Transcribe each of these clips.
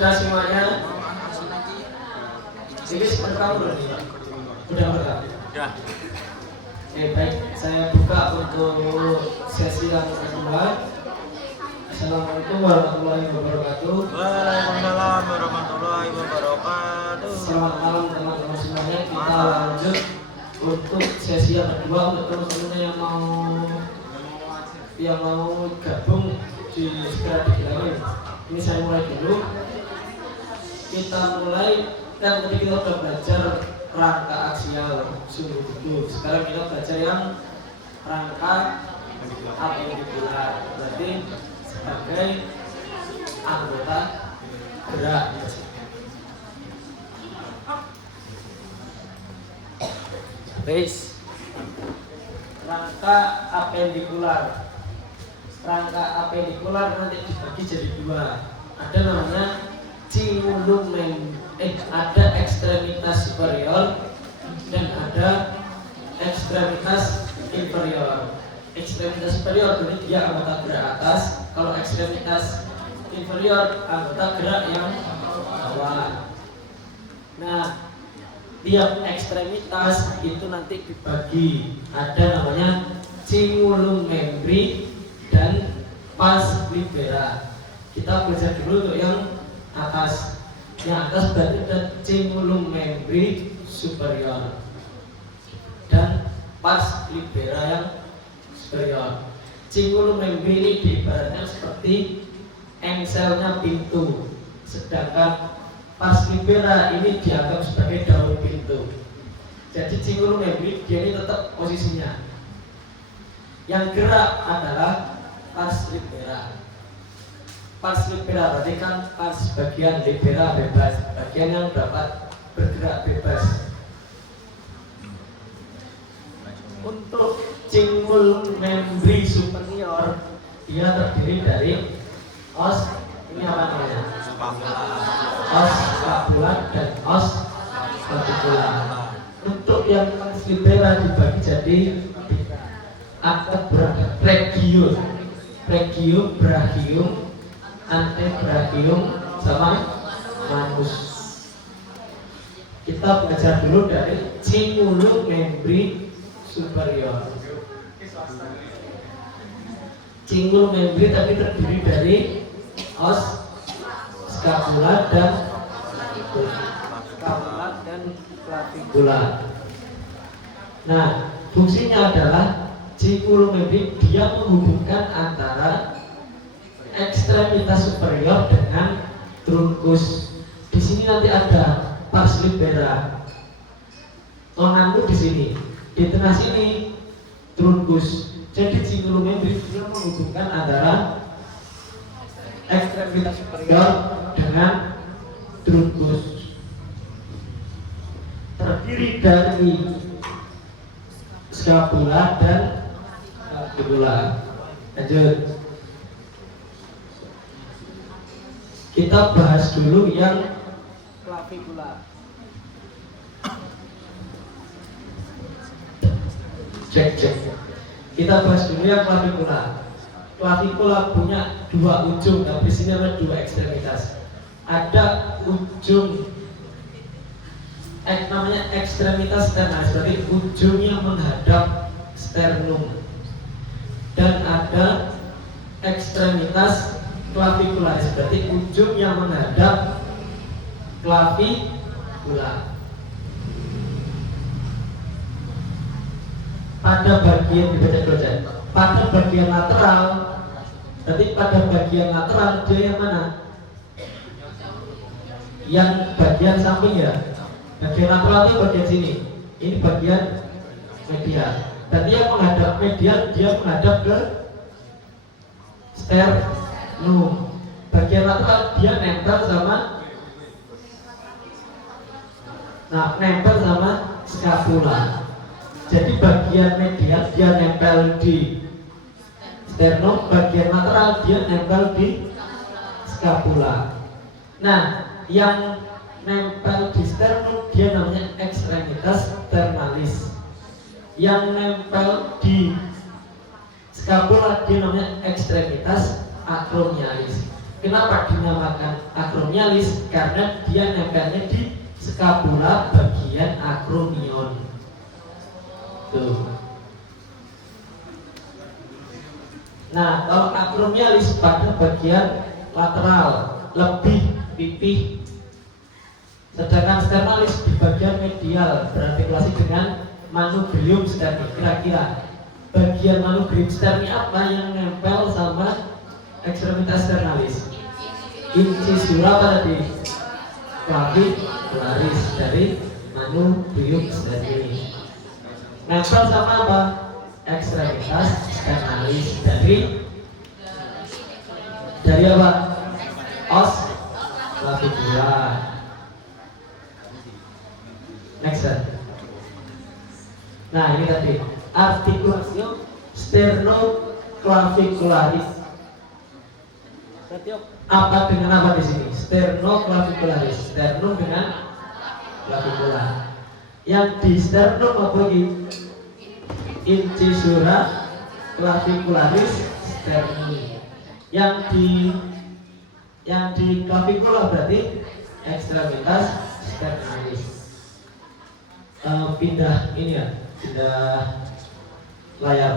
sudah semuanya? Ini seperti kamu belum? Udah. Oke, baik, saya buka untuk sesi yang kedua. Assalamualaikum warahmatullahi wabarakatuh. Waalaikumsalam warahmatullahi wabarakatuh. Selamat malam teman-teman semuanya. Kita lanjut untuk sesi yang kedua untuk teman-teman yang mau gabung di segera dibilangin. Ini saya mulai dulu. Kita mulai kan tadi kita sudah belajar rangka aksial sumbu buku. Sekarang kita belajar yang rangka apendikular. Berarti sebagai anggota gerak. Base rangka apendikular. Rangka apendikular nanti dibagi jadi dua. Ada namanya cingulum ada ekstremitas superior dan ada ekstremitas inferior. Ekstremitas superior berarti dia anggota gerak atas, kalau ekstremitas inferior anggota gerak yang bawah. Nah, tiap ekstremitas itu nanti dibagi, ada namanya cingulum membri dan pars libera. Kita belajar dulu untuk yang atas. Yang atas berarti ada cingulum membri superior dan pars libera yang superior. Cingulum membri ini diibaratkan seperti engselnya pintu, sedangkan pars libera ini dianggap sebagai daun pintu. Jadi cingulum membri dia ini tetap posisinya. Yang gerak adalah pars libera. Pars libera berarti kan pars bagian libera bebas, bagian yang dapat bergerak bebas. Untuk cingulum membri superior dia terdiri dari os, ini apa namanya? Os scapula dan os clavicular. Untuk yang pars libera dibagi jadi ada regio, brachium, antebrachium sama manus. Kita belajar dulu dari cingulum membri superior. Cingulum membri tapi terdiri dari os scapula dan clavicula. Nah, fungsinya adalah cingulum membri dia menghubungkan antara ekstremitas superior dengan trunkus. Di sini nanti ada pars libera. Lenganku di sini. Di tengah sini trunkus. Jadi cingulum membri dia menghubungkan antara ekstremitas superior dengan trunkus. Terdiri dari scapula dan clavicula. Lanjut. Kita bahas dulu yang clavicula. Cek. Kita bahas dulu yang clavicula. Clavicula punya dua ujung, tapi sini ada dua ekstremitas. Ada ujung namanya ekstremitas sternalis, berarti ujungnya menghadap sternum. Dan ada ekstremitas clavicularis, berarti ujung yang menghadap clavicula. Pada bagian pada bagian lateral, berarti pada bagian lateral dia yang mana? Yang bagian samping ya. Bagian lateral itu bagian sini. Ini bagian medial. Berarti yang menghadap medial dia menghadap ke sternum. Bagian lateral dia nempel sama scapula. Jadi bagian medial dia nempel di sternum, bagian lateral dia nempel di scapula. Nah, yang nempel di sternum dia namanya ekstremitas sternalis. Yang nempel di scapula dia namanya ekstremitas acromialis. Kenapa dinamakan acromialis? Karena dia nempelnya di skapula bagian acromion. Tuh. Nah, kalau acromialis pada bagian lateral lebih pipih, sedangkan sternalis di bagian medial berartikulasi dengan manubrium sterni. Kira-kira bagian manubrium sterni apa yang nempel sama ekstremitas sternalis? Incisura apa tadi? Clavicularis dari manubrium sterni. Nempel sama apa? Ekstremitas sternalis dari apa? Os clavicula. Next one. Nah ini tadi articulation sternoclavicularis. Berarti apa dengan apa di sini? Sternoclavicularis. Sternum dengan clavicula. Yang di sternum apa lagi? Incisura clavicularis sterni. Yang di clavicula berarti ekstremitas sternalis. Pindah ini ya, pindah layar.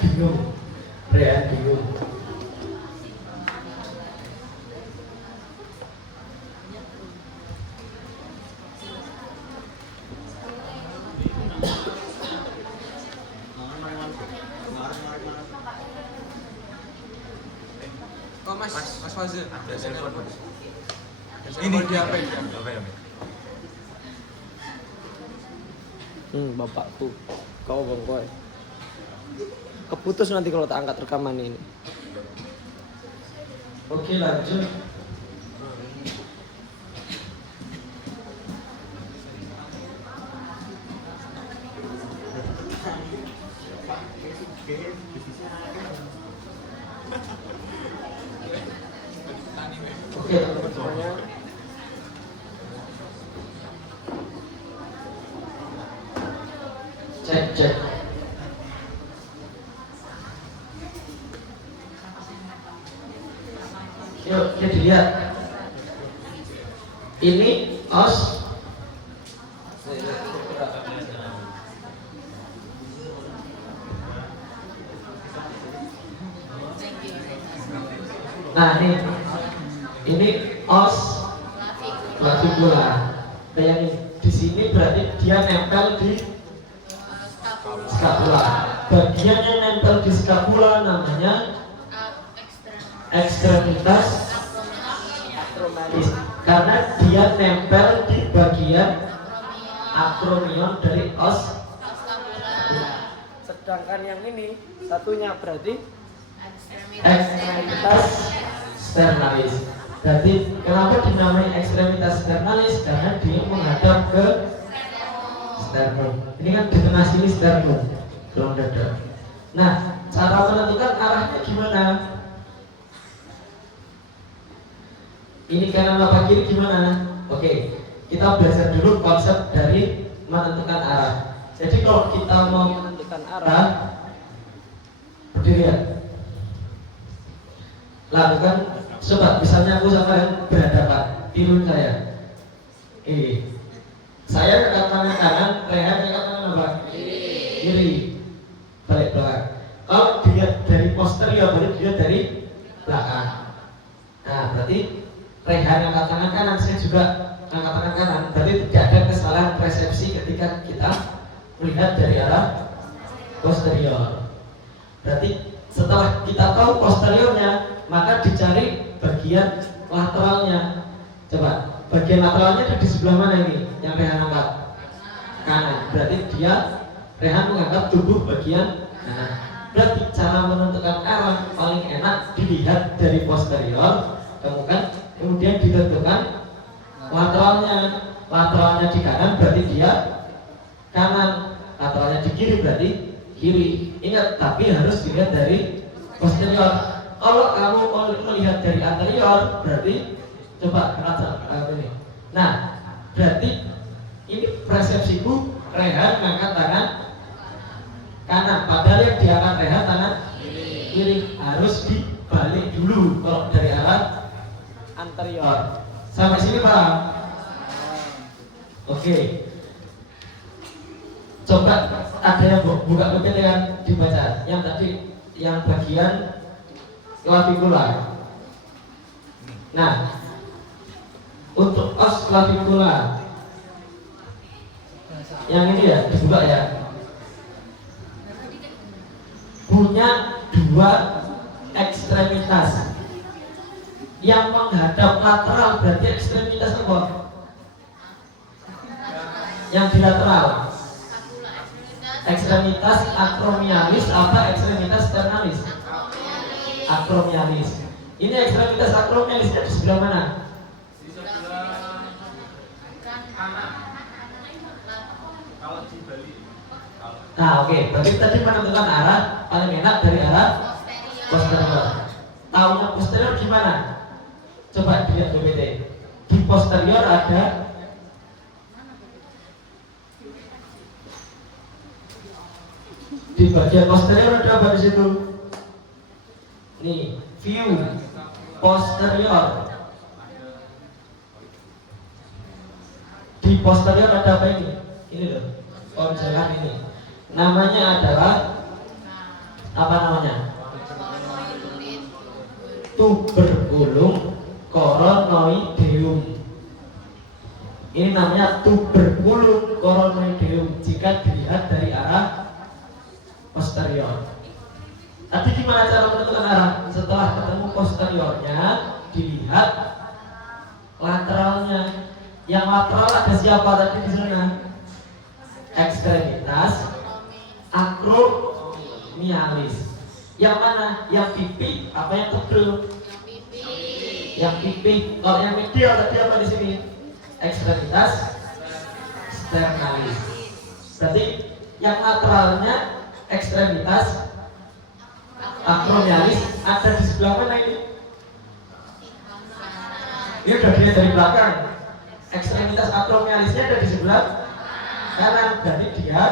Bingung, Rehan bingung. Oh Mas Fazil. Ada telepon, Mas. Ini dia apa? Bapakku, kau bongkoy. Keputus nanti kalau tak angkat rekaman ini. Oke lanjut. Oke teman-teman semuanya. Cek. Yuk dilihat. Ini os. Nah ini os clavicula. Bayangin di sini berarti dia nempel di skapula. Bagian yang nempel di skapula namanya ekstremitas acromialis karena dia nempel di bagian acromion dari os. Sedangkan yang ini satunya berarti Ekstremitas sternalis. Jadi kenapa dinamai ekstremitas sternalis? Karena dia menghadap ke sternum. Ini kan di tengah sini sternum, tulang dada. Nah, cara menentukan arahnya gimana? Ini kanan apa kiri gimana? Oke, kita belajar dulu konsep dari menentukan arah. Jadi kalau kita mau menentukan arah, berdiri ya. Lakukan, coba misalnya aku sama yang berhadapan, tiruin saya. Saya angkat tangan kanan, Rehan angkat tangan apa? Kiri. Balik belakang. Kalau dilihat dari posterior, berarti dia dari belakang. Nah, berarti Rehan angkat tangan kanan, saya juga angkat tangan kanan. Berarti tidak ada kesalahan persepsi ketika kita melihat dari arah posterior. Berarti setelah kita tahu posteriornya, maka dicari bagian lateralnya. Coba, bagian lateralnya ada di sebelah mana ini? Yang Rehan angkat kanan. Berarti dia Rehan mengangkat tubuh bagian kanan. Berarti cara menentukan arah paling enak dilihat dari posterior, kemudian ditentukan lateralnya. Lateralnya di kanan berarti dia kanan, lateralnya di kiri berarti kiri. Ingat, tapi harus dilihat dari posterior. Kalau kamu mau melihat dari anterior, berarti coba ini. Nah, berarti ini persepsiku rehat ngangkat tangan kanan, padahal yang diangkat rehat tangan kiri, harus dibalik dulu kalau dari arah Anterior. sampai sini paham? Oke. Coba ada yang buka buku dengan dibaca. Yang tadi yang bagian clavicula. Nah, untuk os clavicula yang ini ya dibuka ya. Punya dua ekstremitas yang menghadap lateral, berarti ekstremitas apa? Yang di lateral. Ekstremitas acromialis apa ekstremitas sternalis? Acromialis. Ini ekstremitas acromialisnya di sebelah mana? Di sebelah kanan. Kalau di Bali. Nah, oke. Berarti tadi menentukan arah paling enak dari arah posterior. Tahunya posterior gimana? Coba dilihat BPT. Di posterior ada di bagian posterior ada apa di situ? Nih, view posterior. Di posterior ada apa ini? Ini loh, konjelan ini. Namanya adalah apa namanya? Tuberculum coronoideum. Ini namanya tuberculum coronoideum jika dilihat dari arah posterior. Tadi gimana cara menentukan arah? Setelah ketemu posteriornya, dilihat lateralnya. Yang lateral ada siapa tadi di sana? Ekstremitas acromialis. Yang mana? Yang pipi apa yang tebel? Yang pipi. Kalau yang medial tadi apa di sini? Ekstremitas sternalis. Berarti yang lateralnya ekstremitas acromialis ada di sebelah mana ini? Ini udah dilihat dari belakang. Ekstremitas acromialisnya ada di sebelah kanan. Berarti dia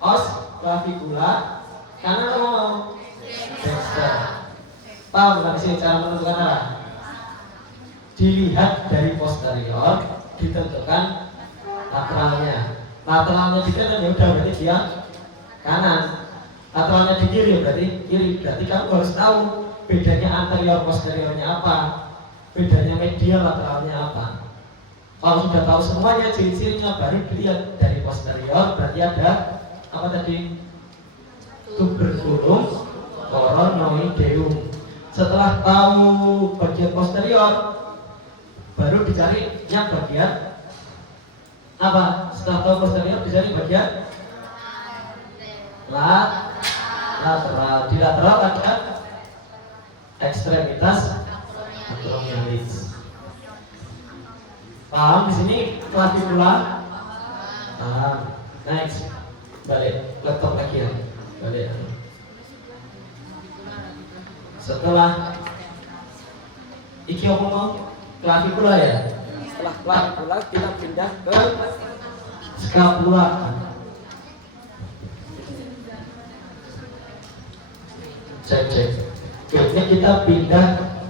os clavicula kanan atau mau? Dexter. Paham nggak sih cara menentukan arah? Dilihat dari posterior, ditentukan lateralnya. Lateralnya di kanan ya udah berarti dia kanan. Lateralnya di kiri berarti kiri. Berarti kamu harus tahu bedanya anterior posteriornya apa, bedanya medial lateralnya apa. Kalau sudah tahu semuanya ciri-cirinya, baru dilihat dari posterior. Berarti ada apa tadi? Tuberculum coronoideum. Setelah tahu bagian posterior, baru dicari yang bagian apa? Setelah tahu posterior, dicari bagian lateral. Di lateral ada ekstremitas acromialis. Paham di sini clavicula? Paham. Next, balik laptop lagi ya. Balik. Setelah iki apa mau? Clavicula ya. Setelah clavicula kita pindah ke Scapula. Cek. Oke, ini kita pindah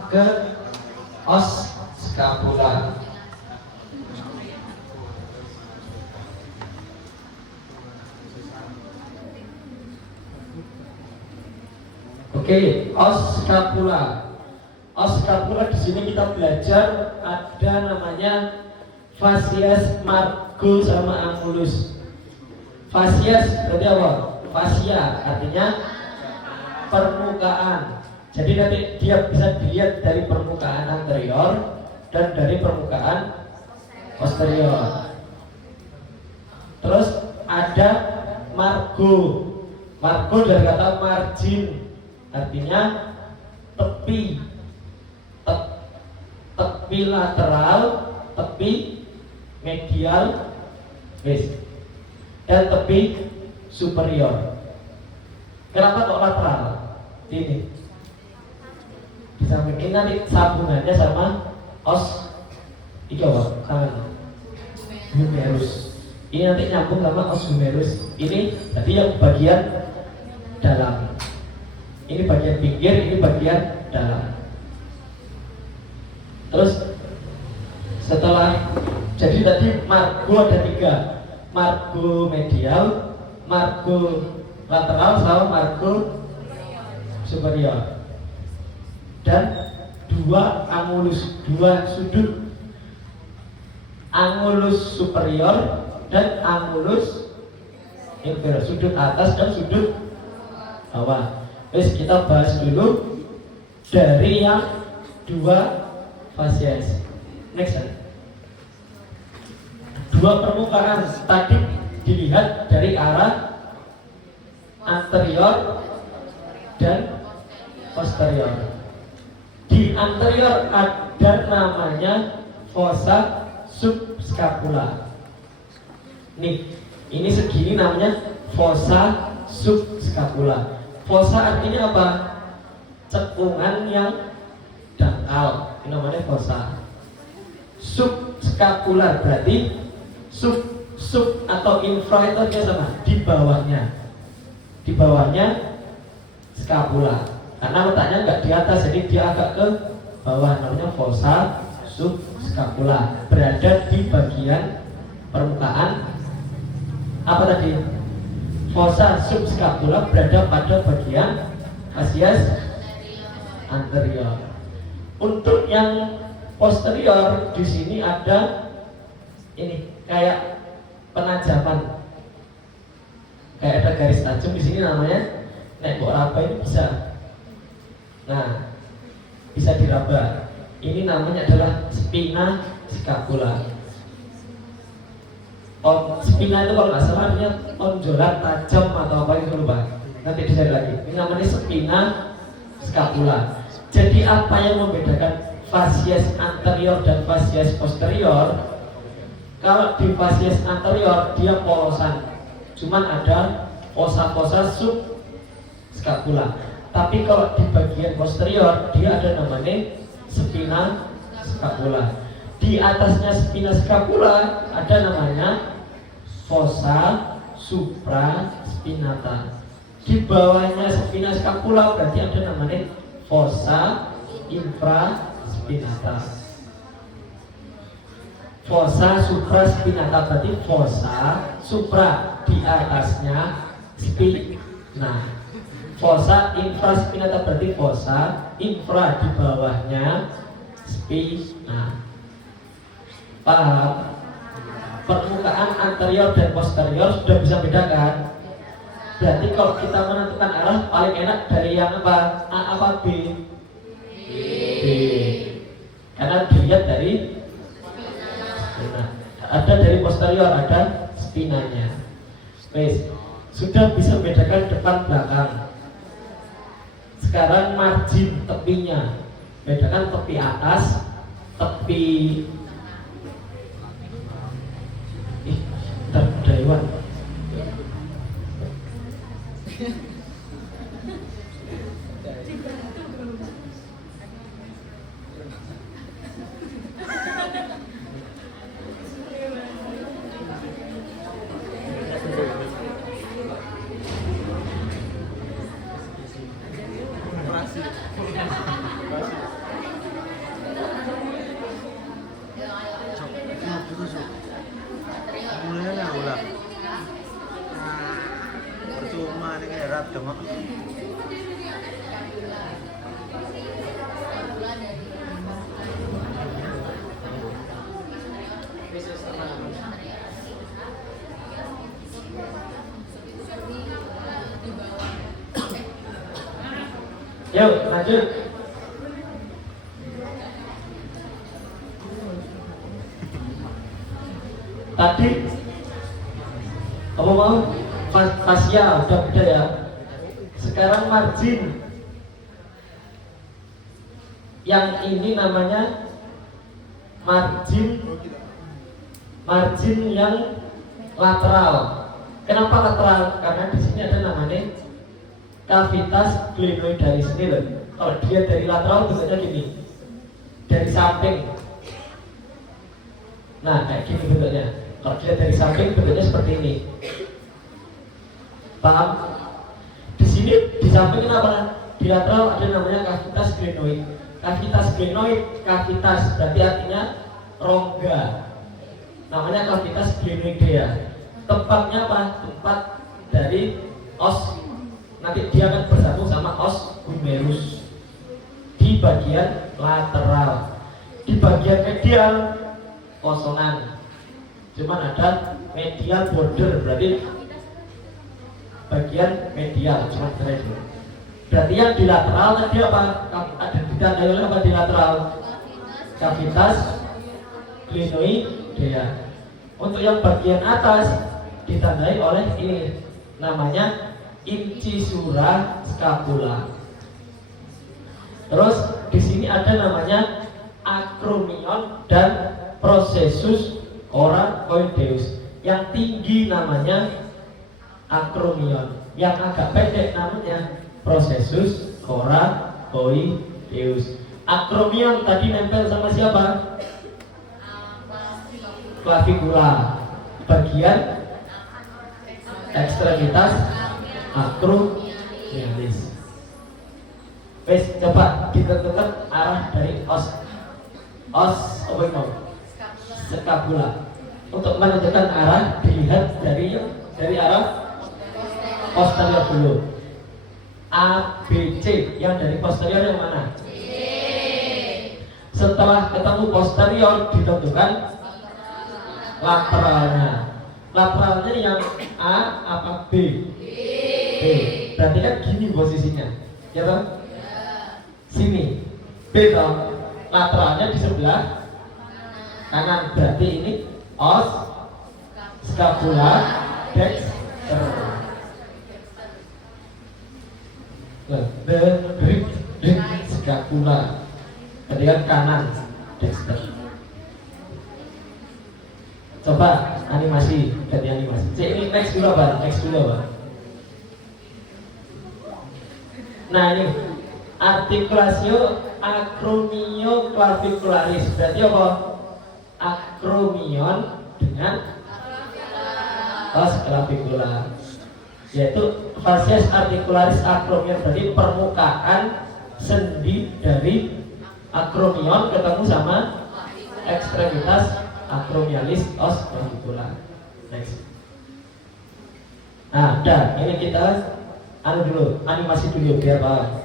ke os scapula. Oke, os scapula. Os scapula di sini kita belajar ada namanya fascias margo sama angulus. Fascias berarti apa? Fascia artinya permukaan. Jadi nanti dia bisa dilihat dari permukaan anterior dan dari permukaan posterior. Terus ada margo. Margo dari kata margin, artinya tepi. Tepi lateral, tepi medial, dan tepi superior. Kenapa kok lateral? Ini di samping ini nanti sambungannya sama os iki apa? Kanan humerus. Ini nanti nyambung sama os humerus. Ini tadi yang bagian dalam. Ini bagian pinggir, ini bagian dalam. Terus setelah jadi tadi margo ada 3, margo medial, margo lateral, sama margo superior, dan 2 angulus, 2 sudut, angulus superior dan angulus inferior, sudut atas dan sudut bawah. Terus kita bahas dulu dari yang 2 fasies. Next. 2 permukaan tadi dilihat dari arah anterior dan posterior. Di anterior ada namanya fossa subscapula. Nih, ini segini namanya fossa subscapula. Fossa artinya apa? Cekungan yang dangkal. Ini namanya fossa. Subscapular berarti sub atau infra itu dia sama, di bawahnya. Di bawahnya scapula. Karena letaknya nggak di atas, jadi dia agak ke bawah, namanya fossa subscapula. Berada di bagian permukaan apa tadi? Fossa subscapula berada pada bagian fasies anterior. Untuk yang posterior di sini ada ini kayak penajaman, kayak ada garis tajam di sini, namanya nek mbok raba ini bisa. Nah, bisa diraba. Ini namanya adalah spina scapula. Spina itu kalau nggak salah artinya tonjolan tajam atau apa itu, lupa. Nanti dicari lagi. Ini namanya spina scapula. Jadi apa yang membedakan fasies anterior dan fasies posterior? Kalau di fasies anterior dia polosan, cuman ada fossa subscapula. Tapi kalau di bagian posterior dia ada namanya spina scapula. Di atasnya spina scapula ada namanya fossa supraspinata. Di bawahnya spina scapula berarti ada namanya fossa infraspinata. Fossa supraspinata berarti fossa supra, di atasnya spina. Fossa infraspinata berarti fossa infra, di bawahnya spina. Paham? Permukaan anterior dan posterior sudah bisa bedakan. Berarti kalau kita menentukan arah paling enak dari yang apa? A apa B? B. Karena dilihat dari spina. Ada dari posterior, ada spinanya. Wes, sudah bisa membedakan depan belakang. Sekarang margin tepinya, bedakan tepi atas, tepi Taiwan. Yuk lanjut. Tadi kamu mau fasia udah beda ya. Sekarang margin. Yang ini namanya margin yang lateral. Kenapa lateral? Karena di sini ada namanya cavitas glenoidalis ini loh. Kalau dia dari lateral bentuknya gini, dari samping. Nah kayak gini bentuknya. Kalau dilihat dari samping bentuknya seperti ini. Paham? Di sini di samping apa? Di lateral ada namanya kavitas glenoid. Kavitas glenoid, kavitas berarti artinya rongga. Namanya kavitas glenoidea. Tempatnya apa? Tempat dari os. Nanti dia akan bersambung sama os humerus di bagian lateral. Di bagian medial kosongan. Cuman ada medial border, berarti bagian medial cuma itu. Berarti yang di lateral tadi apa? Ada ditandai oleh apa di lateral? Kavitas glenoidea. Untuk yang bagian atas ditandai oleh ini, namanya incisura scapula. Terus di sini ada namanya acromion dan processus coracoideus. Yang tinggi namanya acromion, yang agak pendek namanya processus coracoideus. Acromion tadi nempel sama siapa? Clavicula, bagian ekstremitas acromialis. Wes, coba ditentukan arah dari os apa itu? Scapula. Untuk menentukan arah dilihat dari arah posterior dulu. A, B, C. Yang dari posterior yang mana? C. Setelah ketemu posterior ditentukan lateralnya. Lateralnya yang A apa B? B. Berarti kan gini posisinya, ya toh? Sini. B toh. Lateralnya di sebelah kanan. Berarti ini os scapula dexter. Scapula. Berarti kan kanan dexter. Coba animasi, ganti animasi. Ini next dulu apa? Next dulu apa? Nah ini articulatio acromioclavicularis. Berarti apa? Acromion dengan os clavicula, yaitu fascies articularis acromion. Berarti permukaan sendi dari acromion ketemu sama ekstremitas acromialis os clavicula. Next. Nah, dah, ini kita dulu, animasi dulu biar paham.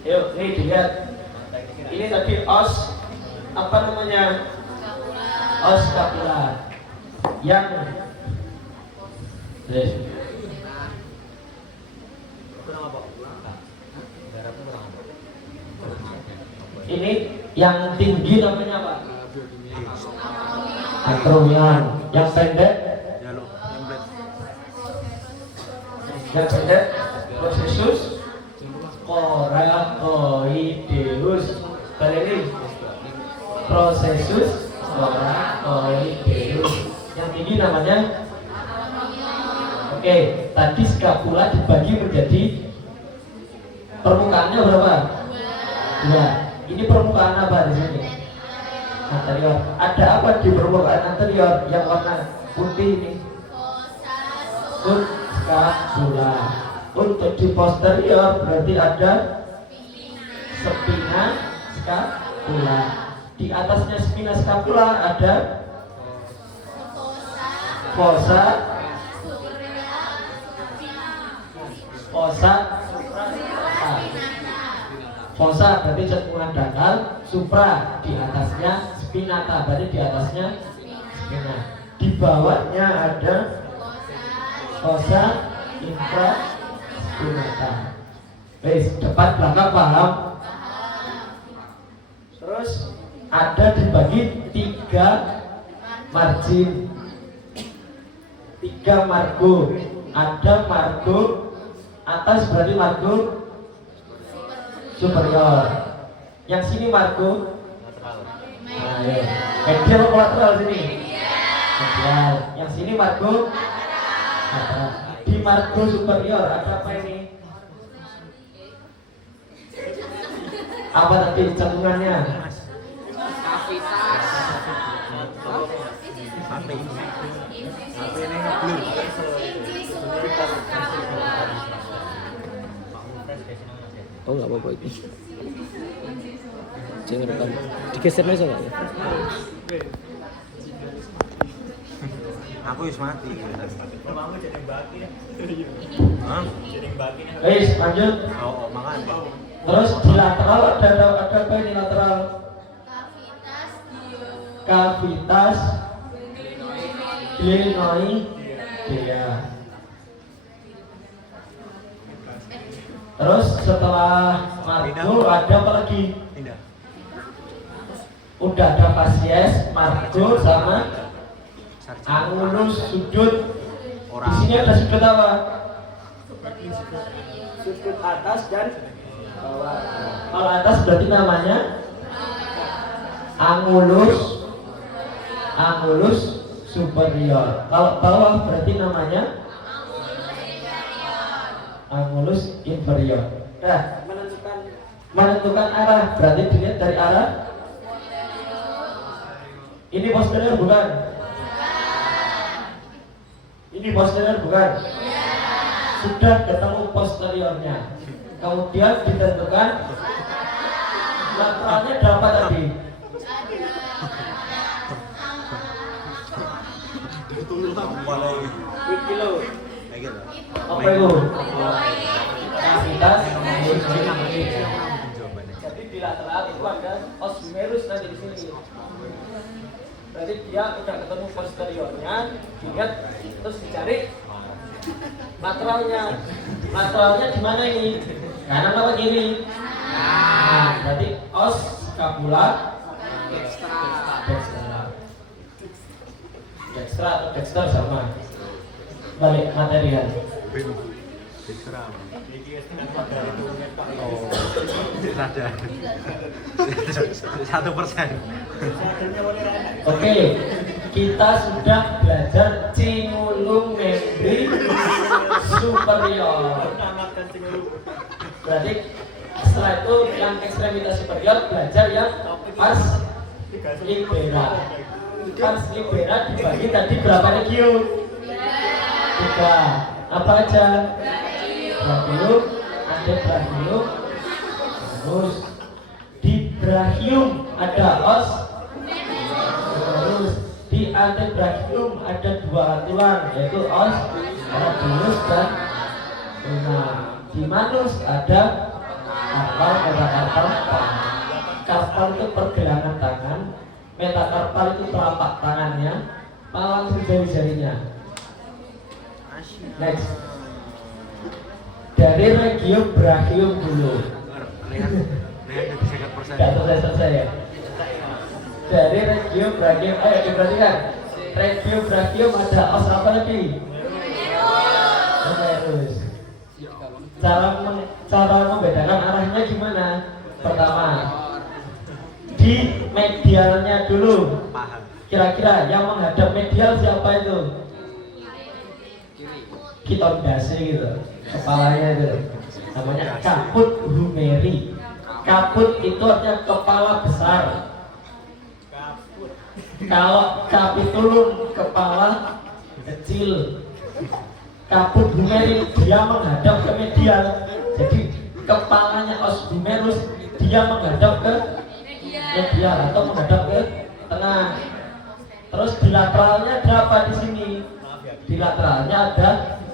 Yuk, ini dilihat. Ini tadi os apa namanya? Os scapula. Yang ini yang tinggi namanya apa? Acromion. Yang pendek? Yang pendek processus coracoideus. Kali ini processus coracoideus. Yang tinggi namanya? Oke, tadi scapula dibagi menjadi permukaannya berapa? Dua. Ini permukaan apa di sini? Anterior. Ada apa di permukaan anterior yang warna putih ini? Scapula. Untuk di posterior berarti ada spina scapula. Di atasnya spina scapula ada fossa fossa berarti cekungan dangkal, supra di atasnya spinata berarti di atasnya spina. Di bawahnya ada fossa infraspinata. Wes, depan belakang paham? Terus ada dibagi 3 margin, 3 margo. Ada margo atas berarti margo superior. Yang sini margo nah, ya. Medial kolateral sini. Medial. Yang sini margo lateral. Di margo superior ada apa ini? Apa nanti cantungannya? Oh nggak apa-apa itu. Jangan rekam. Digeser aja nggak ya? Aku wis mati. Hah? Guys, lanjut. Oh, makan. Terus di lateral ada apa ini lateral? Kavitas glenoidea. Terus setelah margo ada apa lagi? Tidak. Udah ada fasies, margo sama angulus sudut. Di sini ada sudut apa? Sudut atas dan bawah. Kalau atas berarti namanya angulus superior. Kalau bawah berarti namanya angulus inferior. Nah, menentukan arah berarti dilihat dari arah. Ini posterior bukan? Ini posterior bukan? Sudah ketemu posteriornya. Kemudian ditentukan lateralnya berapa tadi? Kilo. Apa itu? Kavitas. Jadi di lateral itu ada os humerus nanti di sini. Berarti dia udah ketemu posteriornya, ingat terus dicari lateralnya. Lateralnya di mana ini? Kanan apa kiri? Nah, berarti os scapula dextra atau dexter sama. Balik material. Sadar. 1%. Oke, kita sudah belajar cingulum membri superior. Berarti setelah itu yang ekstremitas superior belajar yang pars libera. Pars libera dibagi tadi berapa region? 3. Apa aja? Brachium, antebrachium, terus di brachium ada os, terus di antebrachium ada 2 tulang yaitu os radius dan ulna. Di manus ada karpal, metakarpal, karpal itu pergelangan tangan, metakarpal itu telapak tangannya, palang jari-jarinya. Next. Dari regio brachium dulu. Tidak selesai ya. Dari regio brachium, ayo diperhatikan. Regio brachium ada os apa lagi? Humerus. Cara membedakan arahnya gimana? Pertama, di medialnya dulu. Kira-kira yang menghadap medial siapa itu? Kitondase gitu, kepalanya itu namanya caput humeri. Caput itu artinya kepala besar. Kalau capitulum kepala kecil. Caput humeri dia menghadap ke medial. Jadi kepalanya os humerus dia menghadap ke medial atau menghadap ke tengah. Terus di lateralnya ada apa di sini? Di lateralnya ada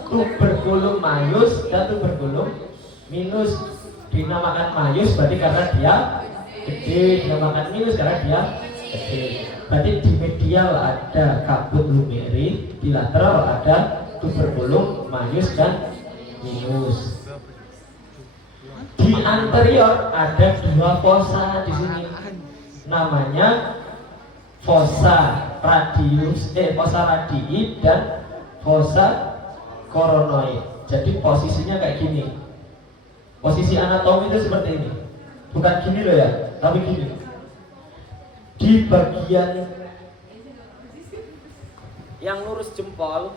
tuberculum maius dan tuberculum minus. Dinamakan maius berarti karena dia gede, dinamakan minus karena dia gede. Berarti di medial ada caput humeri, di lateral ada tuberculum maius dan minus. Di anterior ada 2 fossa di sini. Namanya fossa radius, fossa radii dan fossa koronoid. Jadi posisinya kayak gini. Posisi anatomi itu seperti ini. Bukan gini loh ya, tapi gini. Di bagian yang lurus jempol.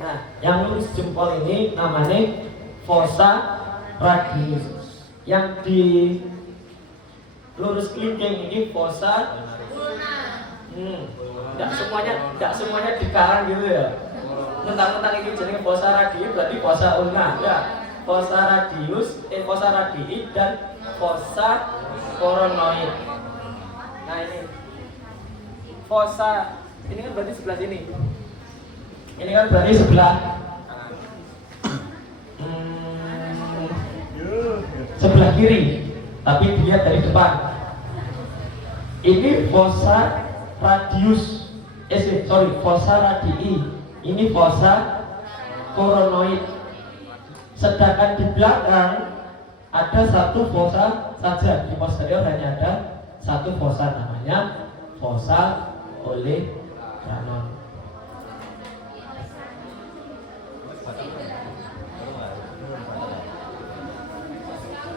Nah, yang lurus jempol ini namanya fossa radius. Yang di lurus kelingking ini fossa Enggak semuanya dikarang gitu ya. Mentang-mentang ini jenis fossa radius berarti fossa ulna. Enggak. Fossa radius, fossa radii dan fossa coronoid. Nah ini fossa ini kan berarti sebelah sini. Ini kan berarti sebelah sebelah kiri, tapi dilihat dari depan. Ini fossa radius, fossa radii. Ini fossa coronoid. Sedangkan di belakang ada satu fossa saja. Di posterior hanya ada satu fossa, namanya fossa olecranon.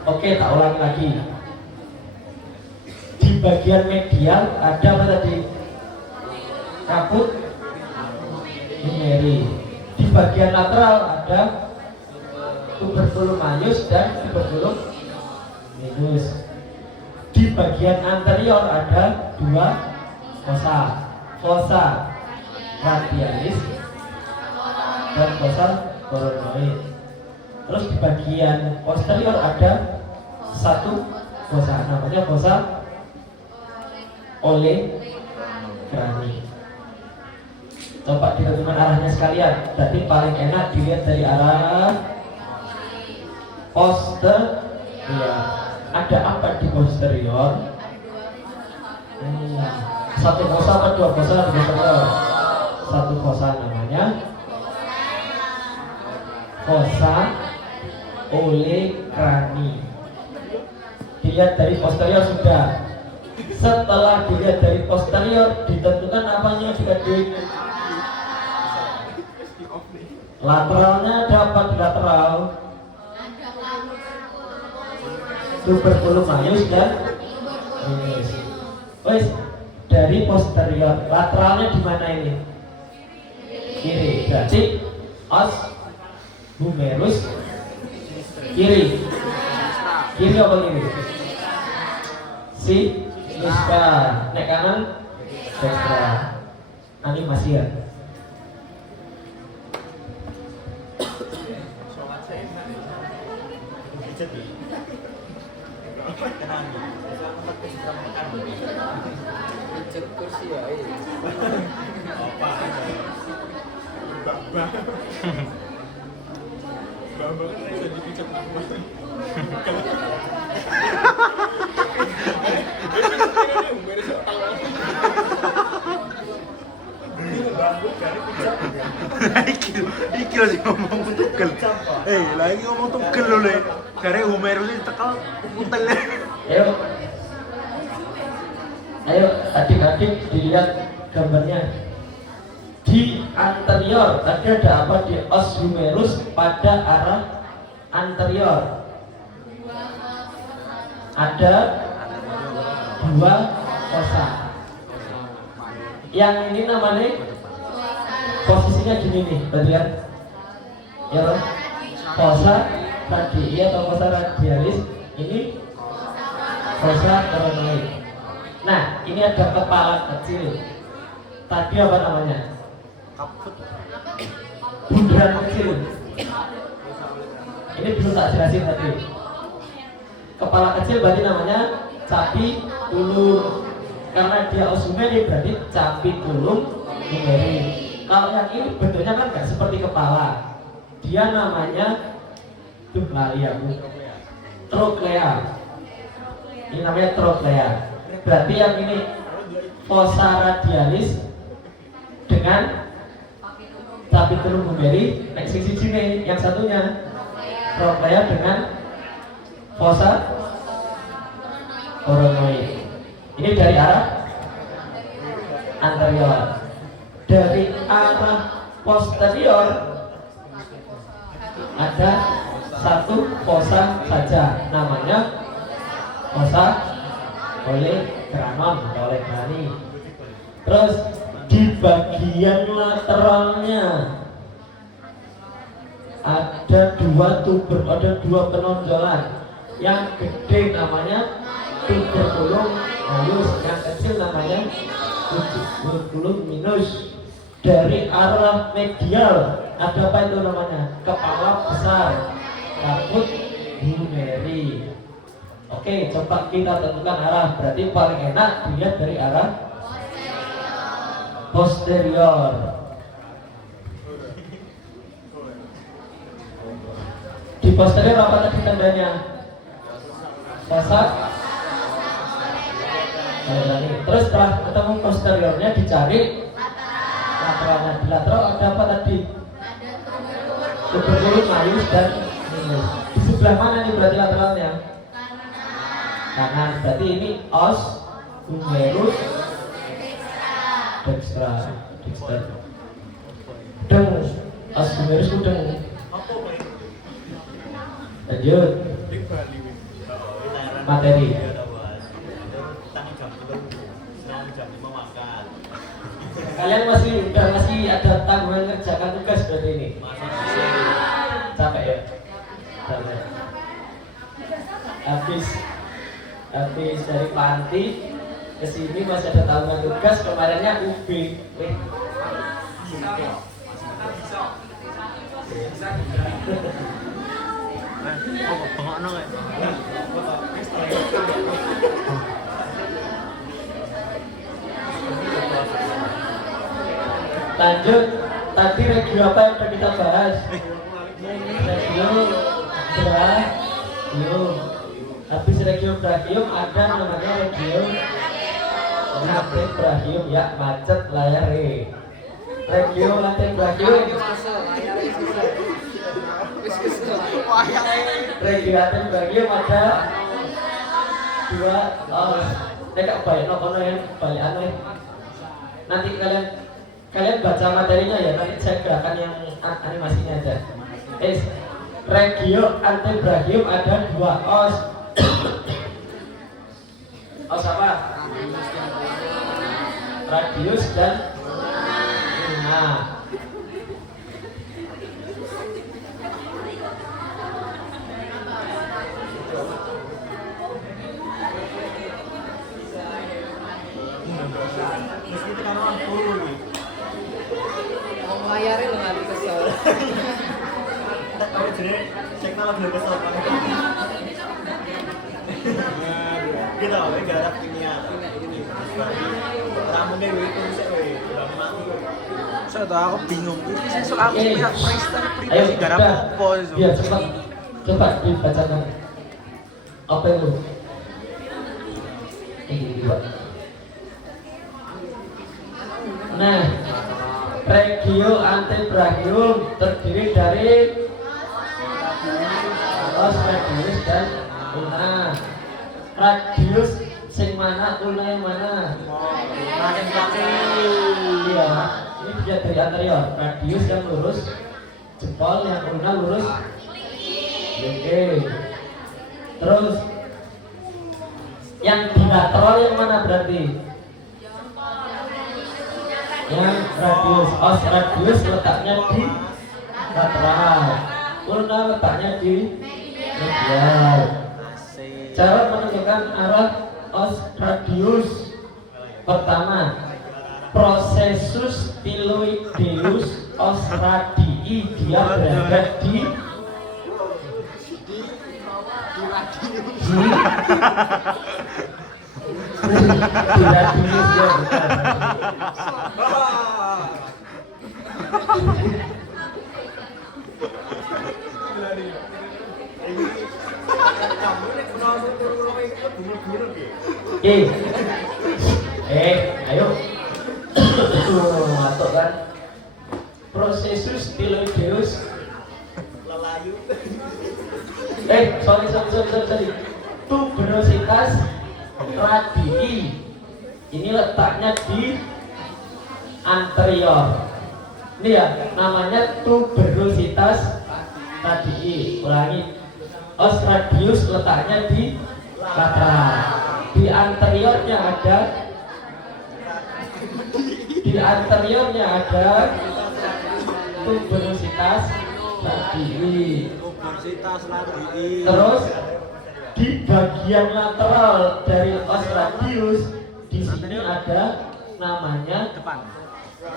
Oke, tak ulangi lagi. Di bagian medial ada apa tadi? Kaput humeri. Di bagian lateral ada tuberculum majus dan tuberculum minus. Di bagian anterior ada dua fossa, fossa radialis dan fossa coronoid. Terus di bagian posterior ada satu fossa, namanya fossa olecrani. Coba ditentukan arahnya sekalian. Berarti paling enak dilihat dari arah posterior. Ada apa di posterior? Satu fossa atau dua fossa di posterior? Satu fossa, namanya fossa olecrani. Dilihat dari posterior sudah. Setelah dilihat dari posterior, ditentukan apanya juga di lateralnya. Ada apa di lateral? Tuberculum majus dan minus. Wes, dari posterior, lateralnya di mana ini? Kiri. Berarti os humerus kiri. Kiri apa kiri? Si Nuska. Nek kanan dextra. Animasi ya. Cek kursi ya. Bamba kan bisa dipijet nama. Iki lho sing ngomong tugel. Lagi ngomong tugel lho le. Dari humerus ini tekel untel. Ayo adik-adik dilihat gambarnya. Di anterior tadi ada apa? Di os humerus pada arah anterior ada dua fossa. Yang ini namanya posisinya gini nih, berarti kan? Ya loh, fossa radii atau fossa radialis. Ini fossa coronoid. Nah, ini ada kepala kecil. Tadi apa namanya? Bundaran kecil. Ini belum tak jelasin tadi. Kepala kecil berarti namanya capitulum. Karena dia os humeri berarti capitulum humeri. Kalau yang ini bentuknya kan nggak seperti kepala. Dia namanya troklea. Ini namanya troklea. Berarti yang ini fossa radialis dengan capitulum humeri. Next sisi sini, yang satunya troklea dengan fossa coronoid. Ini dari arah anterior. Dari arah posterior ada satu fosa saja, namanya fosa oleh granon atau oleh grani. Terus di bagian lateralnya ada dua penonjolan. Yang gede namanya tuberculum majus, yang kecil namanya tuberculum minus. Dari arah medial ada apa itu namanya? Kepala besar, kabut huneri. Oke, coba kita tentukan arah. Berarti paling enak dilihat dari arah posterior. Di posterior apa tadi tandanya? Sasak. Terus setelah ketemu posteriornya dicari lateralnya. Di lateral ada apa tadi? Tuberculum majus dan minus. Di sebelah mana nih berarti lateralnya? Kanan. Berarti ini os humerus dextra. Deng. Os humerus udeng. Lanjut. Materi. Kalian masih ada tanggungan ngerjakan tugas berarti ini. Capek ya? Capek. Habis dari panti ke sini masih ada tanggungan tugas, kemarinnya UB. Lanjut, tadi regio apa yang sudah kita bahas? Regio brachium. Habis regio brachium ada namanya regio brachium, ya macet layar regio brachium. Regio brachium ada dua dekat baik nanti kalian baca materinya ya, nanti saya gerakan yang animasinya aja. Regio antebrachium ada dua os. Os apa? Radius dan ulna. Layarnya lo nggak kesel. Tahu jadi cek nama belum kesel kan? Kita awalnya garap kimia. Rambutnya itu bisa saya tahu aku bingung. Ini sih soal aku punya Ayo garap apa itu? Iya cepat dibacakan. Apa itu? Nah, regio antebrachium terdiri dari os, radius dan ulna. Radius sing mana, ulna yang mana? Iya, ini dia dari anterior. Radius yang lurus jempol, yang ulna lurus. Oke. Terus yang di lateral yang mana berarti? Yang radius, os radius letaknya di lateral, ulna letaknya di medial. Cara menentukan arah os radius: pertama, processus piloideus os radii, dia berada di radius ya, bukan. Ayo. Masuk kan. Processus piloideus. Sorry. Tuberositas radii. Ini letaknya di anterior. Ini ya, namanya tuberositas radii. Ulangi. Os radius letaknya di lateral. Di anteriornya ada tuberositas radii. Tuberositas radii. Terus di bagian lateral dari os radius di sini ada namanya Depan.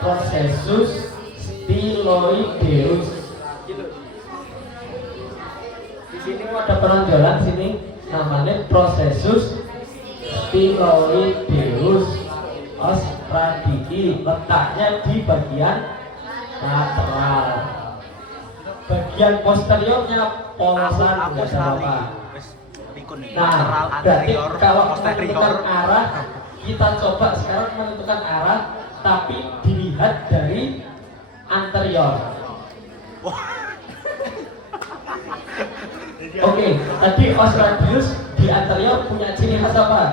processus styloideus. Di sini ada penonjolan sini namanya processus styloideus os radii, letaknya di bagian lateral. Bagian posteriornya polosan biasa Bapak. Nah, berarti kalau menentukan arah, kita coba sekarang menentukan arah, tapi dilihat dari anterior. Oke, tadi os radius di anterior punya ciri khas apa?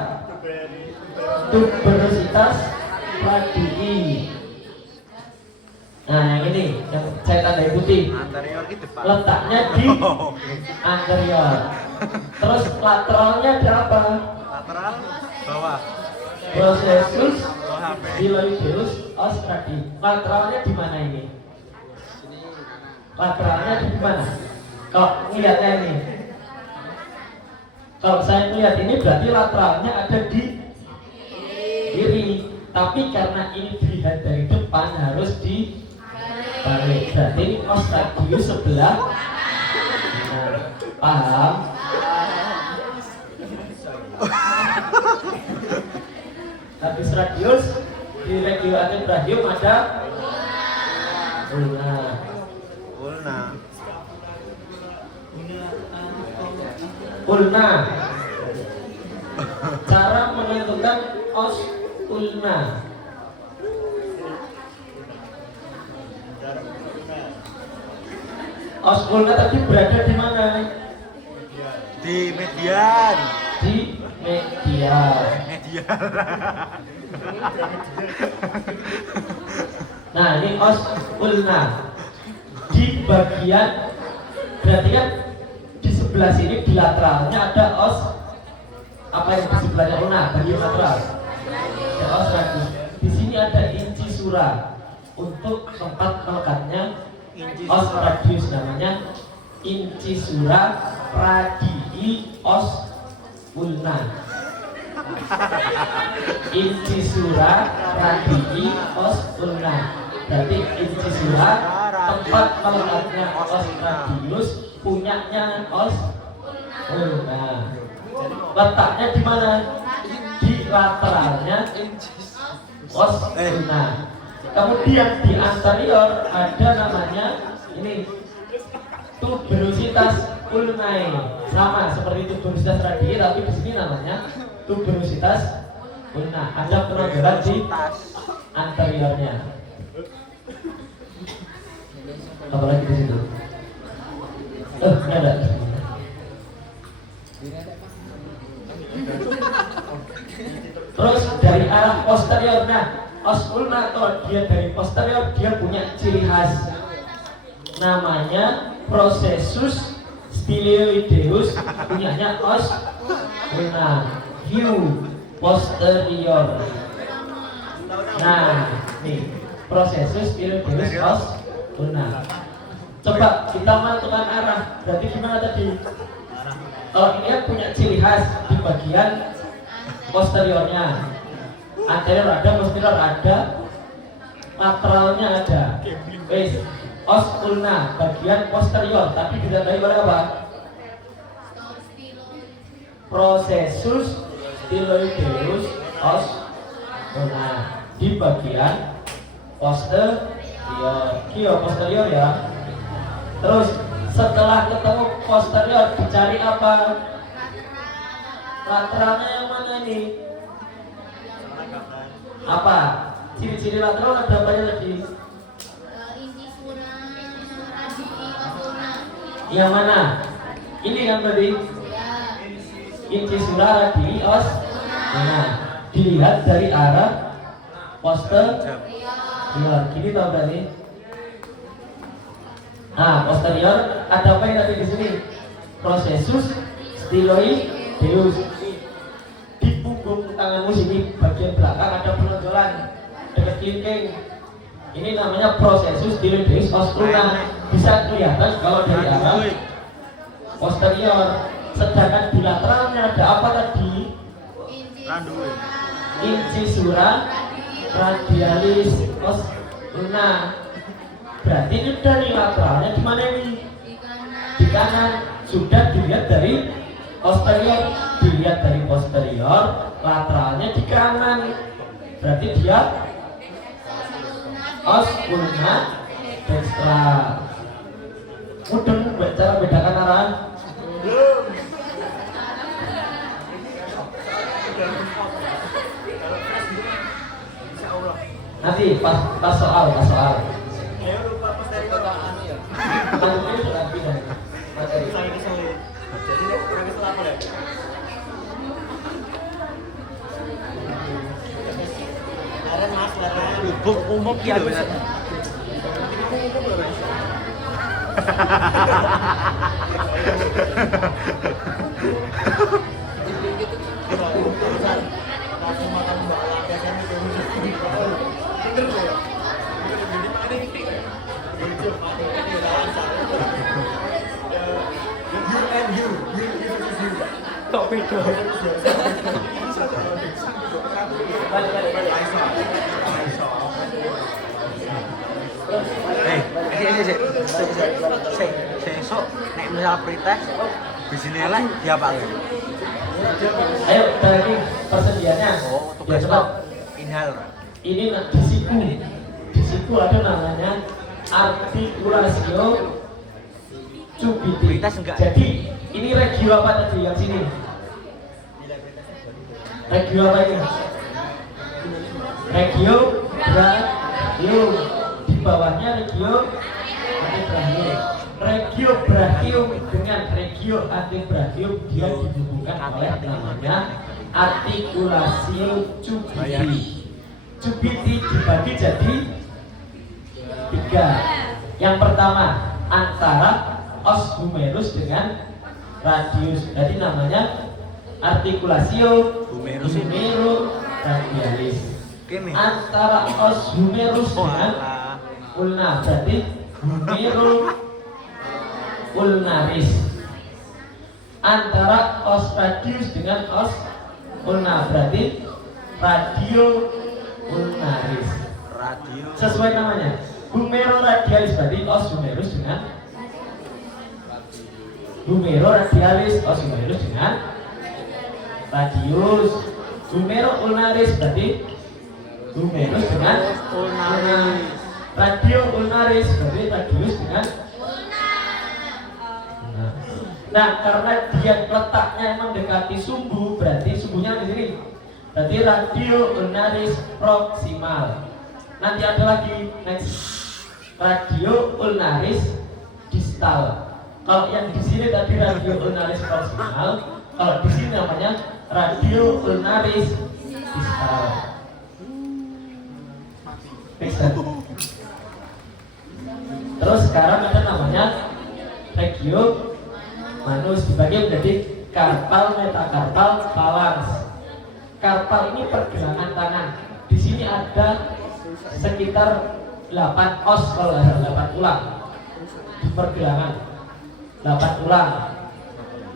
Tuberositas radii. Nah, yang ini yang saya tandai putih. Anterior di depan. Letaknya di anterior. Terus lateralnya ada apa? Lateral bawah. Processus Bawah. styloideus os radii. Lateralnya di mana ini? Lateralnya di mana? Kalau lihatnya ini, kalau saya melihat ini berarti lateralnya ada di kiri. Tapi karena ini dilihat dari depan harus di balik. Berarti ini os radius sebelah. Nah, paham? Habis radius di regio antebrachium ada ulna. Ulna. Ulna. Cara menentukan os ulna. Os ulna tadi berada di mana? Di median. Di medial. Median. Nah, ini os ulna. Di bagian, berarti kan di sebelah sini di lateralnya ada os apa yang di sebelahnya ulna, bagian lateral. Ada os radius. Di sini ada incisura untuk tempat melekatnya os radius, namanya incisura radii os ulna. Incisura radii os ulna. Berarti incisura tempat melekatnya os radius punyanya os ulna. Letaknya di mana? Di lateralnya os ulna. Kemudian di anterior ada namanya ini tuberositas ulnae, sama seperti tuberositas radii, tapi di sini namanya tuberositas ulna. Ada penonjolan di anteriornya. Apalagi di situ? Ada. Terus dari arah posterior, nah os ulna kalau dia dari posterior dia punya ciri khas namanya processus styloideus, punyanya os ulna view posterior. Nah nih processus styloideus os ulna. Coba kita menentukan arah, berarti gimana tadi? Kalau ini kan punya ciri khas di bagian posteriornya, anterior ada, posterior ada, lateralnya ada. Wes, os ulna bagian posterior, tapi ditandai oleh apa? Processus styloideus os ulna di bagian posterior. Kio posterior ya. Terus setelah ketemu posterior dicari apa? Lateralnya yang mana ini? Apa? Ciri-ciri lateral ada apa lagi? Yang mana? Ini kan tadi? Incisura radii os. Nah, dilihat dari arah posterior. Gini tau berarti? Nah, posterior ada apa yang tadi di sini? Processus styloideus. Di punggung tanganmu sini bagian belakang ada penonjolan dekat kelingking. Ini namanya processus styloideus ostruna. Bisa kelihatan kalau dari arah posterior. Sedangkan di lateralnya ada apa tadi? Randuwe. Incisura radialis ostruna. Berarti ini dari lateralnya di mana ini? Di kanan. Sudah dilihat dari posterior, dilihat dari posterior, lateralnya di kanan. Berarti dia os ulna dextra. Mudeng cara bedakan arah. Nanti pas soal. Nanti sudah pindah materi. Hukum umum gitu ya. Kok beda? Sesuk nek misal pretest bisine elek diapake? Ayo dari persediaannya. Oh, Biar tugas cepat. inhal. Ini di situ ada namanya articulatio cubiti. Pretest enggak? Jadi ini regio apa tadi yang sini? Regio apa ini? Regio brachium. Di bawahnya regio antebrachium. Regio brachium dengan regio antebrachium dia dihubungkan oleh namanya articulatio cubiti. Cubiti dibagi jadi 3. Yang pertama antara os humerus dengan radius. Jadi namanya articulatio Humerus. radialis. Kene. Antara os humerus Oh, dengan alah. ulna berarti humero ulnaris. Antara os radius dengan os ulna berarti radio ulnaris. Radio. Sesuai namanya. Humero radialis berarti os humerus dengan humero radialis os humerus dengan radius. Humero ulnaris berarti humerus dengan ulnaris. Radio ulnaris berarti radius dengan ulna. Nah, karena dia letaknya mendekati sumbu, berarti sumbunya di sini. Berarti radio ulnaris proximal. Nanti ada lagi next radio ulnaris distal. Kalau yang di sini tadi radio ulnaris proximal, kalau di sini namanya radio ulnaris distal. Terus sekarang ada namanya regio manus dibagi menjadi karpal, metakarpal, phalanx. Karpal ini pergelangan tangan. Di sini ada sekitar 8 os kalau ada 8 tulang di pergelangan. 8 tulang.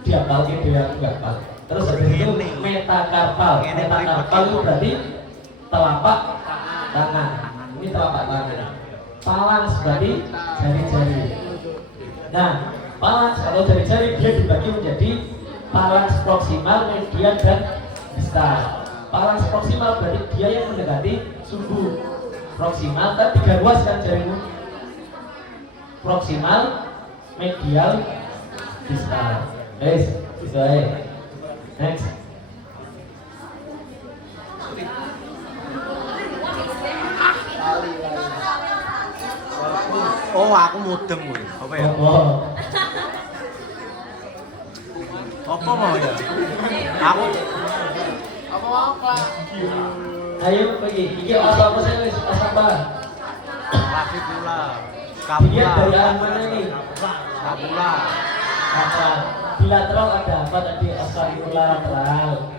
Diapal gitu ya, enggak hafal. Terus habis itu metakarpal. Metakarpal itu berarti telapak tangan. Ini telapak tangan. Phalanx berarti jari-jari. Nah, phalanx kalau jari-jari dia dibagi menjadi phalanx proximal, medial dan distal. Phalanx proximal berarti dia yang mendekati sumbu. Proximal kan 3 ruas kan jarimu. Proximal, medial, distal. Guys, bisa ya. Next. Oh, aku mudeng kuwi. Apa ya? Oh. Apa mau ya? Aku Ayo pergi. Iki apa saya wis pas apa? lagi pula. Dilihat dari arah mana nih? Scapula. Apa? Bilateral ada apa tadi? Scapulateral.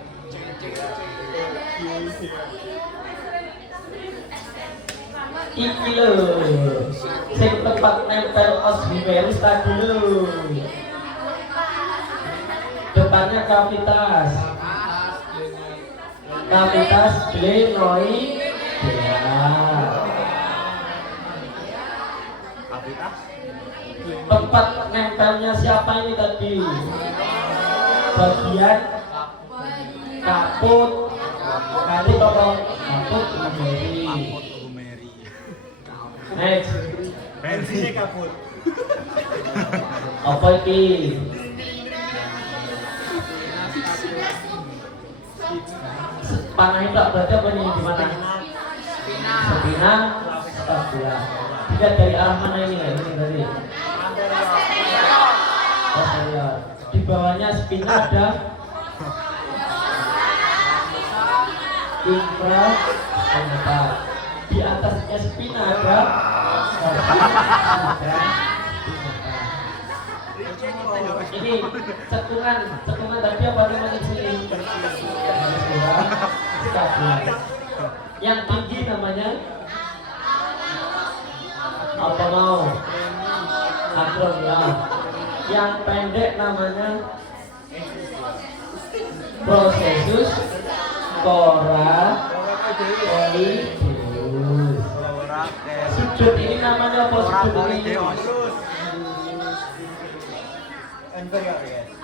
Iki lho, sing tempat nempel os humerus tadi lho. Depannya kavitas glenoidea. Kavitas. Tempat nempelnya siapa ini tadi? Bagian kaput apa? Kaput humeri. Humeri. Next. Bensinnya kaput. Apa iki? Panah itu berarti apa nih di mana? Spina, scapula. Dilihat dari arah mana ini ya? Ini tadi. Posterior. Di bawahnya spina ada infra. Di atasnya spina ada ini cekungan tadi apa namanya sini? Scapula. Yang tinggi namanya apa mau? Akron ya. Yang pendek namanya processus coracoideus. Sudut ini namanya apa sudut ini?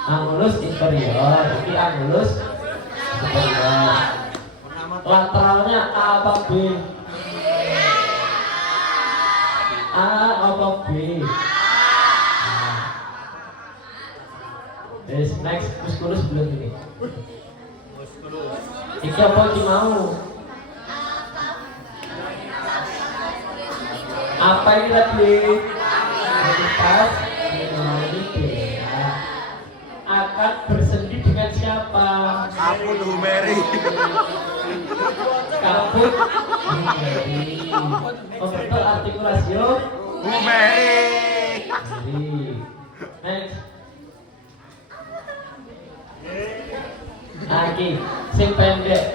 Angulus inferior. Ini angulus superior. Lateralnya A apa B? A apa B? Next, musculus belum ini. Iki apa iki mau? Apa ini tadi? Kavitas glenoidea. Akan bersendi dengan siapa? Kaput humeri. Kaput humeri. Membentuk artikulasio Humeri. humeri. Next. Lagi, sing pendek.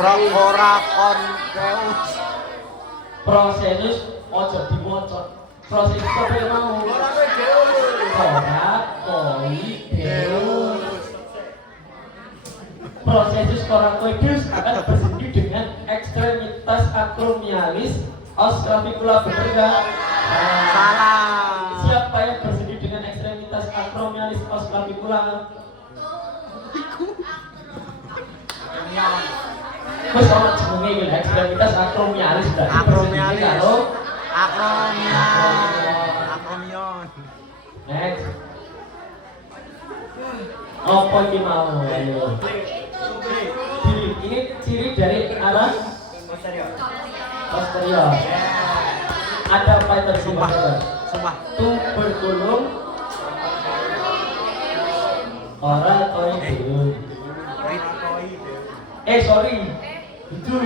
Coraconcheus. Processus ojo dimocot. Processus apa yang mau? Coracoideus. Processus coracoideus akan bersendi dengan ekstremitas acromialis os clavicula, benar nggak? Salah. Siapa yang bersendi dengan ekstremitas acromialis os clavicula? Wes ono jenenge iki lho, ekstremitas acromialis berarti Acromialis. karo Acromion. next. Apa iki mau? Ayo. Ini ciri dari arah posterior. Ada apa yang Sumpah. tersimbang? Sumpah. Tuberculum coracoideum. Sorry. Itu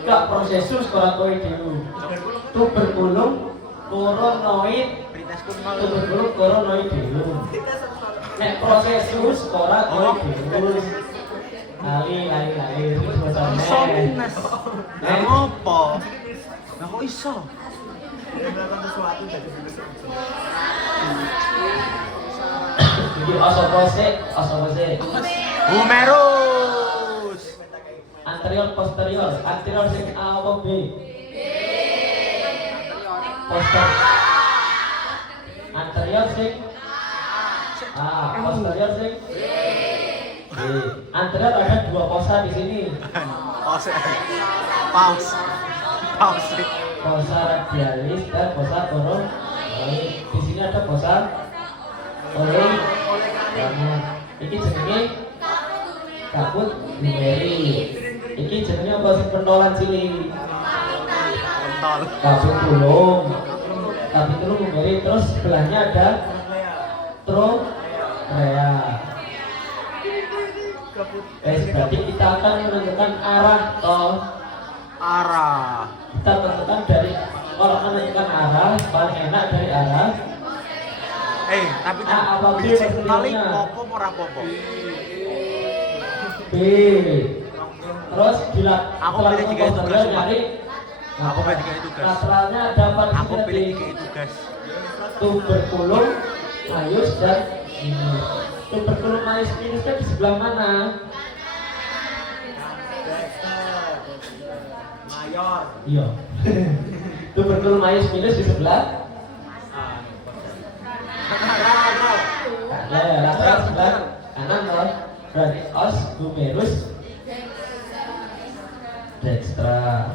enggak processus coracoideum. Tuberculum coronoideum. Nek processus coracoideus. Lali. Iso Minas. Lah ngopo? Lah kok iso? Jadi osopose. Humerus. Anterior posterior sing A apa B? Posterior. Anterior sing A, posterior sing B. Anterior ada dua fossa di sini. Paus. Fossa radialis dan fossa coronoid. Di sini ada fossa coronoid. Iki jenenge kaput humeri. Iki jenenge apa sing pentolan cilik? Pentol. Capitulum humeri. Terus sebelahnya ada trochlea. Berarti kita akan menentukan arah toh. Arah. Kita tentukan dari orang paling enak dari arah Tapi apa bisik B paling persenilaiannya? popo ora popo. B. Terus bila Aku setelah pilih tiga komposernya tugas, Pak. nyari Aku pilih tiga tugas. naturalnya dapat Aku pilih 3 tugas. tuberkulum, mayus dan minus. Tuberkulum, mayus, minus kan di sebelah mana? Mayor. Iya. Tuberkulum, mayus, minus di sebelah. Ya, lateral sebelah kanan loh. Berarti os, humerus, dextra.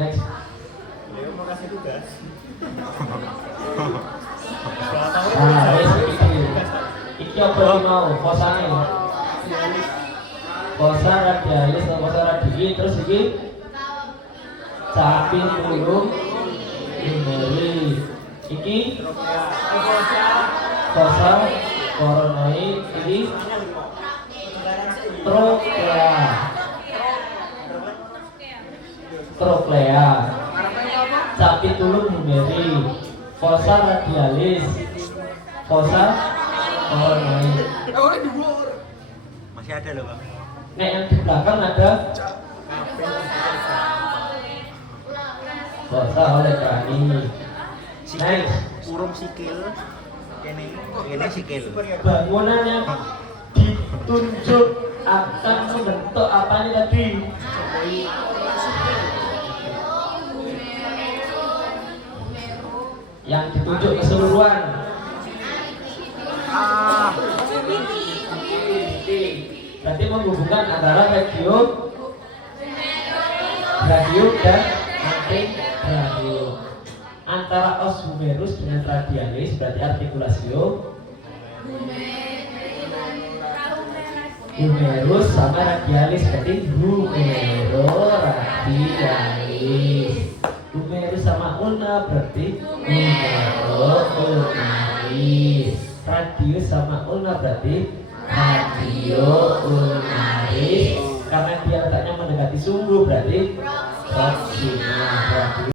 Next. Leo mau kasih tugas. Wes iki. Iki apa iki mau? Kosane. Kosa radialis, kosa radii, terus iki capit tulung himeri. Iki kosa koronoid, iki troklea. Troklea. Capit tulung himeri. Kosa radialis, kosa koronoid. Masih ada loh, Bang. Nek yang di belakang ada kosa oleh kami. Sikil, Next. urung sikil. Kene sikil. Bangunan yang ditunjuk akan membentuk apa ini tadi? Yang ditunjuk keseluruhan. Berarti menghubungkan antara radio dan anti-radio. Antara os humerus dengan radialis berarti artikulasio humerus sama radialis, berarti humeroradialis. Humerus sama ulna berarti humerulnaris. Radius sama ulna berarti radioulnaris. Karena dia letaknya mendekati sumbu berarti proxima.